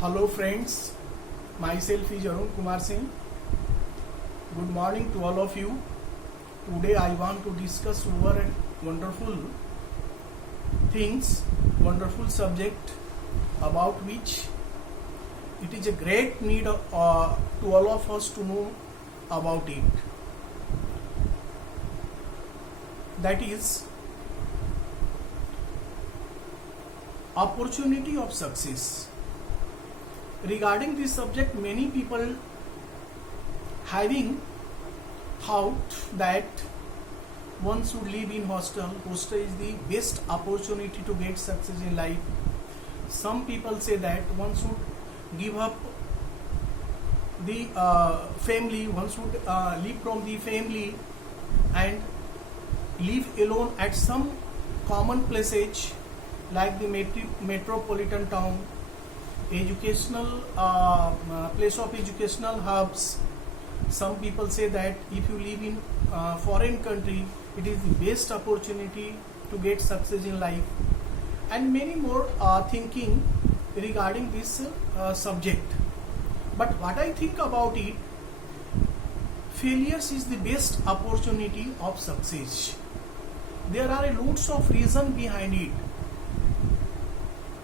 Hello friends, myself is Arun Kumar Singh. Good morning to all of you. Today I want to discuss over a wonderful things, wonderful subject about which it is a great need to all of us to know about it. That is opportunity of success. Regarding this subject, many people having thought that one should live in hostel. Hostel is the best opportunity to get success in life. Some people say that one should give up the family, one should live from the family and live alone at some common places like the metropolitan town, educational place of educational hubs. Some people say that if you live in foreign country, it is the best opportunity to get success in life, and many more thinking regarding this subject. But what I think about it, failures is the best opportunity of success. There are lots of reasons behind it.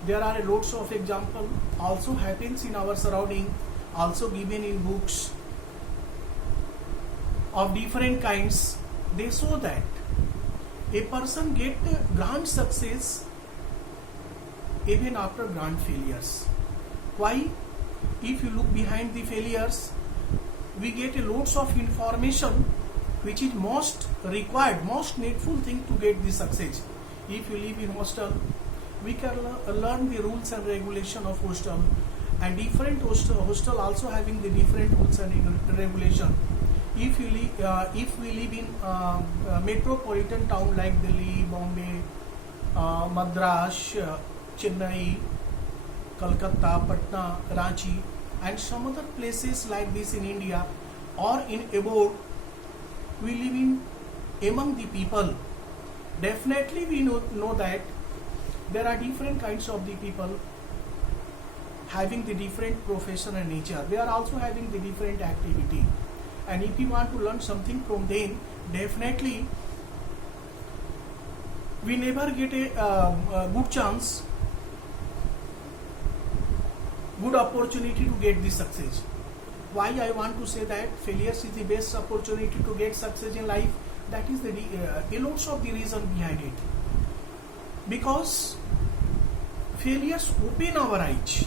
There are lots of example also happens in our surrounding, also given in books of different kinds. They show that a person get grand success even after grand failures. Why? If you look behind the failures, we get a lots of information which is most required, most needful thing to get the success. If you live in hostel, we can learn the rules and regulation of hostel, and different hostel also having the different rules and regulation. If we live in metropolitan town like Delhi, Bombay, Madras, Chennai, Kolkata, Patna, Ranchi, and some other places like this in India or in abroad, we live in among the people. Definitely we know that there are different kinds of the people having the different profession and nature. They are also having the different activity, and if you want to learn something from them, definitely we never get a good chance, good opportunity to get this success. Why I want to say that failures is the best opportunity to get success in life? That is the lots of the reason behind it. Because failures open our eyes.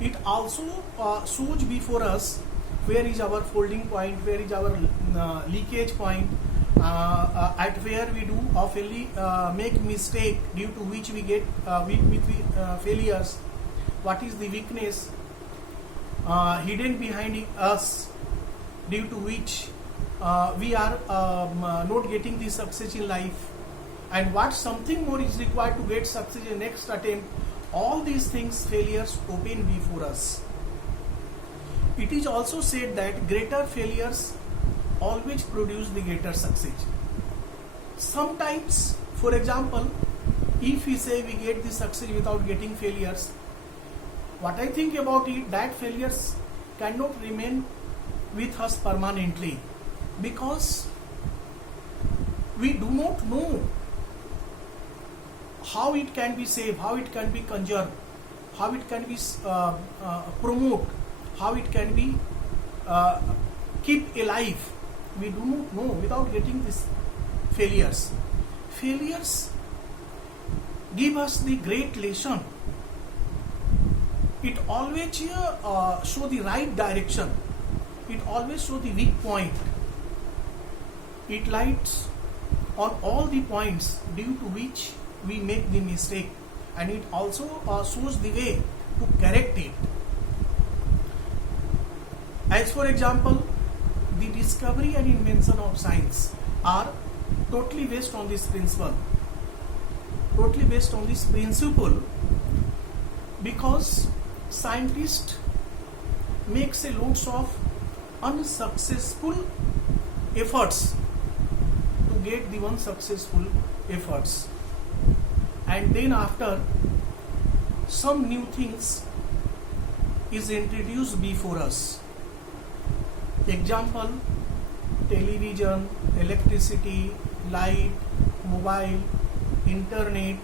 It also shows before us where is our folding point, where is our leakage point, at where we do often make mistake due to which we get failures. What is the weakness hidden behind us due to which we are not getting the success in life, and what something more is required to get success in next attempt. All these things, failures open before us. It is also said that greater failures always produce the greater success. Sometimes, for example, if we say we get the success without getting failures, what I think about it, that failures cannot remain with us permanently, because we do not know how it can be saved, how it can be conserved, how it can be promoted, how it can be keep alive. We do not know without getting these failures. Failures give us the great lesson. It always show the right direction. It always show the weak point. It lights on all the points due to which we make the mistake, and it also shows the way to correct it. As for example, the discovery and invention of science are totally based on this principle. Totally based on this principle, because scientists makes a lots of unsuccessful efforts to get the one successful efforts, and then after some new things is introduced before us. Example: television, electricity, light, mobile, internet,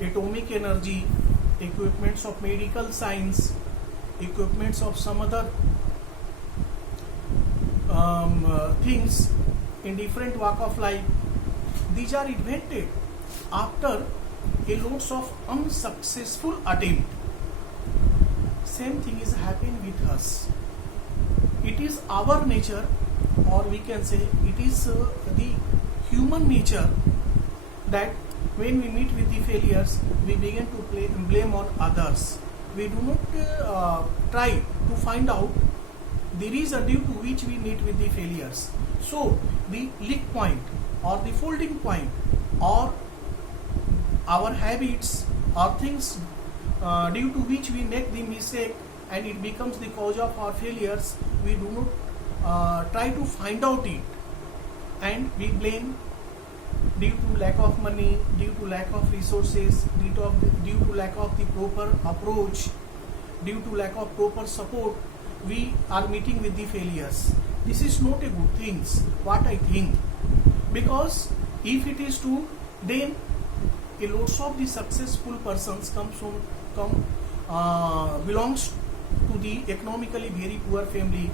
atomic energy, equipments of medical science, equipments of some other things in different walk of life. These are invented after a loads of unsuccessful attempt. Same thing is happening with us. It is our nature, or we can say it is the human nature, that when we meet with the failures, we begin to blame on others. We do not try to find out the reason due to which we meet with the failures. So the leak point or the folding point or our habits or things due to which we make the mistake and it becomes the cause of our failures, we do not try to find out it, and we blame due to lack of money, due to lack of resources, due to lack of the proper approach, due to lack of proper support, we are meeting with the failures. This is not a good thing, what I think, because if it is true, then a lots of the successful persons belongs to the economically very poor family,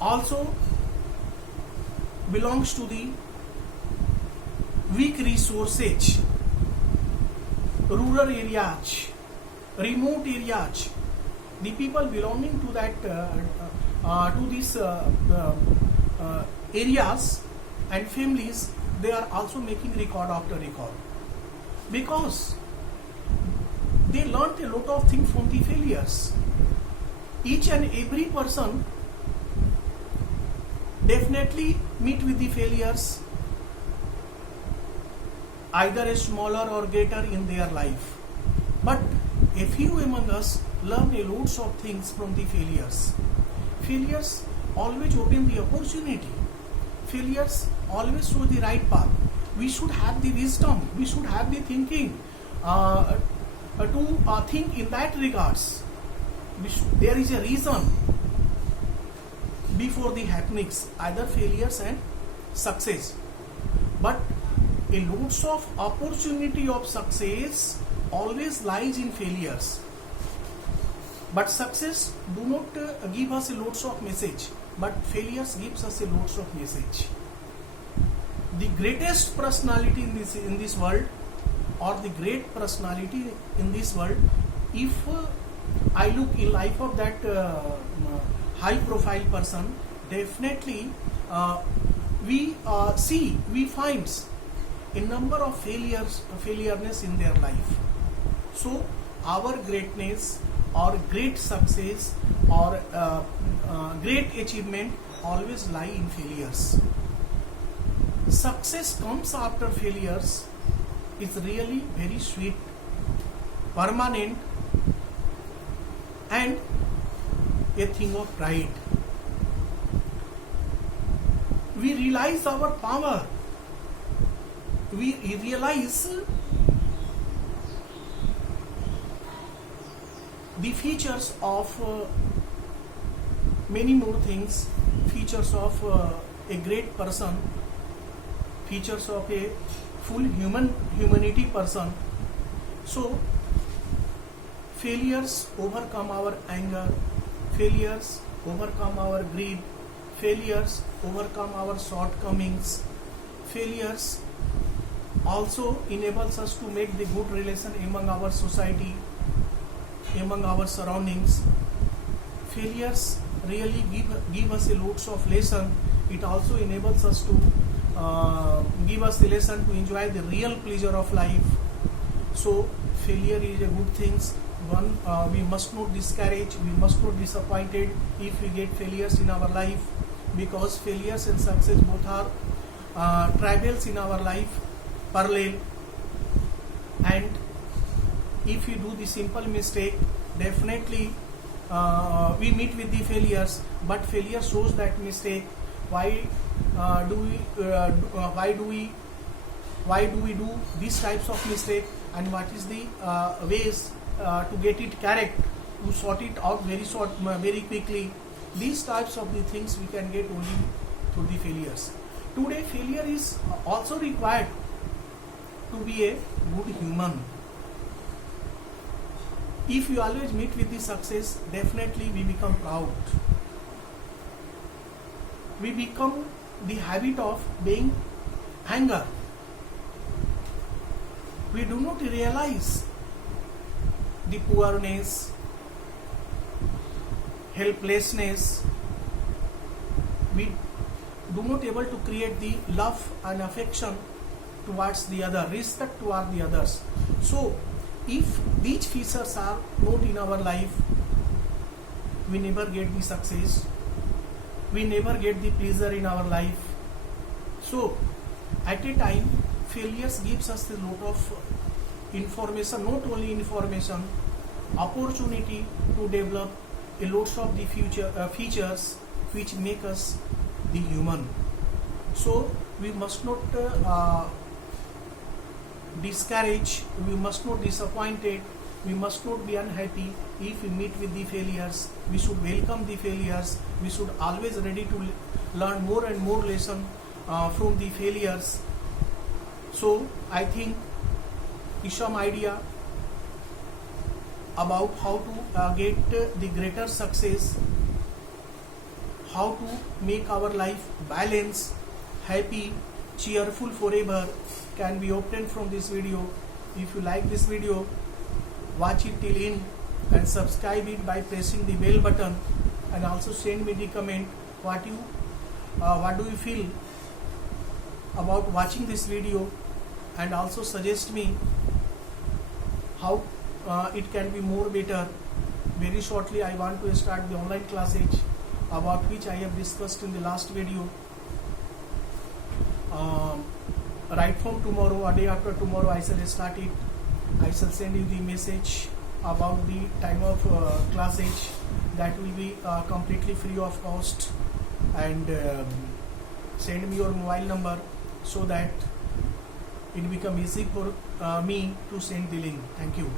also belongs to the weak resources, rural areas, remote areas. The people belonging to that to these areas and families, they are also making record after record, because they learnt a lot of things from the failures. Each and every person definitely meet with the failures, either a smaller or greater in their life. But a few among us learn a lots of things from the failures. Failures always open the opportunity. Failures always show the right path. We should have the wisdom. We should have the thinking to think in that regards. There is a reason before the happenings, either failures and success. But a lots of opportunity of success always lies in failures. But success do not give us a lots of message, but failures gives us a lots of message. The greatest personality in this world, or the great personality in this world, if I look in life of that high profile person, definitely we find a number of failureness in their life. So our greatness or great success or great achievement always lie in failures. Success comes after failures is really very sweet, permanent, and a thing of pride. We realize our power. We realize the features of many more things, features of a great person, features of a full humanity person. So failures overcome our anger, failures overcome our greed, failures overcome our shortcomings, failures also enables us to make the good relation among our society, among our surroundings. Failures really give us a lots of lesson. It also enables us to give us the lesson to enjoy the real pleasure of life. So failure is a good thing. One, we must not discourage, we must not be disappointed if we get failures in our life, because failures and success both are trials in our life, parallel. And if we do the simple mistake, definitely we meet with the failures, but failure shows that mistake. Why do we do these types of mistake, and what is the ways to get it correct, to sort it out very quickly. These types of the things we can get only through the failures. Today, failure is also required to be a good human. If you always meet with the success, definitely we become proud. We become the habit of being anger. We do not realize the poorness, helplessness. We do not able to create the love and affection towards the other, respect toward the others. So, if these features are not in our life, we never get the success, we never get the pleasure in our life. So, at a time, failures gives us a lot of information, not only information, opportunity to develop a lot of the features which make us the human. So, we must not discourage, we must not disappointed, we must not be unhappy if we meet with the failures. We should welcome the failures. We should always ready to learn more and more lesson from the failures. So I think is some idea about how to get the greater success, how to make our life balanced, happy, cheerful forever can be obtained from this video. If you like this video, watch it till end and subscribe it by pressing the bell button, and also send me the comment what do you feel about watching this video, and also suggest me how it can be more better. Very shortly I want to start the online classes about which I have discussed in the last video. Right from tomorrow or day after tomorrow I shall start it. I shall send you the message about the time of classes. That will be completely free of cost, and send me your mobile number so that it become easy for me to send the link. Thank you.